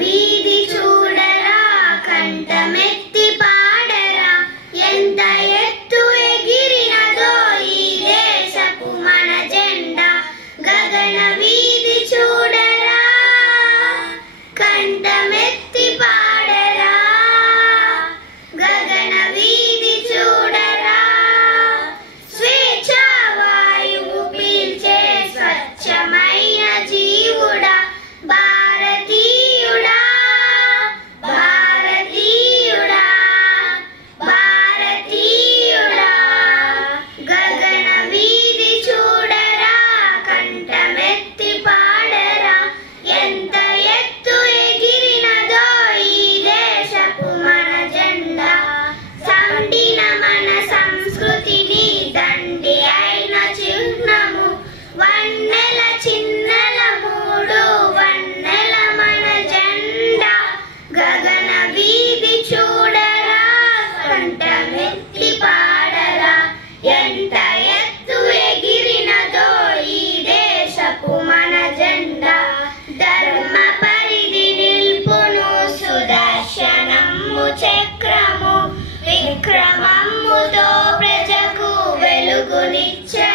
వీధి చూడరా, కంఠమెత్తి పాడరా, ఎంత ఎత్తు ఎగిరినదో ఈ దేశపు మన జెండా. గగన వీధి చూడరా, కంఠమెత్తి పాడరా, గగన వీధి చూడరా. స్వేచ్ఛా వాయువు పీల్చే స్వచ్ఛమైన జీవుడా, భారతీయుడా, భారతీయుడా, భారతీయుడా. గగన వీధి చూడరా, కంఠమెత్తి పాడరా, ఎంత ఎత్తు ఎగిరినదో ఈ దేశపు మన జెండా. సండిన మన సంస్కృతిని దండి అయిన చిహ్నము, వన్నెల చిన్నెల మూడు వన్నెల మన జెండా. గగన వీధి చూడరా, కంఠమెత్తి పాడరా, ఎంత ఎత్తు ఎగిరినదో ఈ దేశపు మన జెండా. ధర్మ పరిధి నిల్పును సుదర్శనము చక్రము, విక్రమముతో ప్రజకు వెలుగునిచ్చే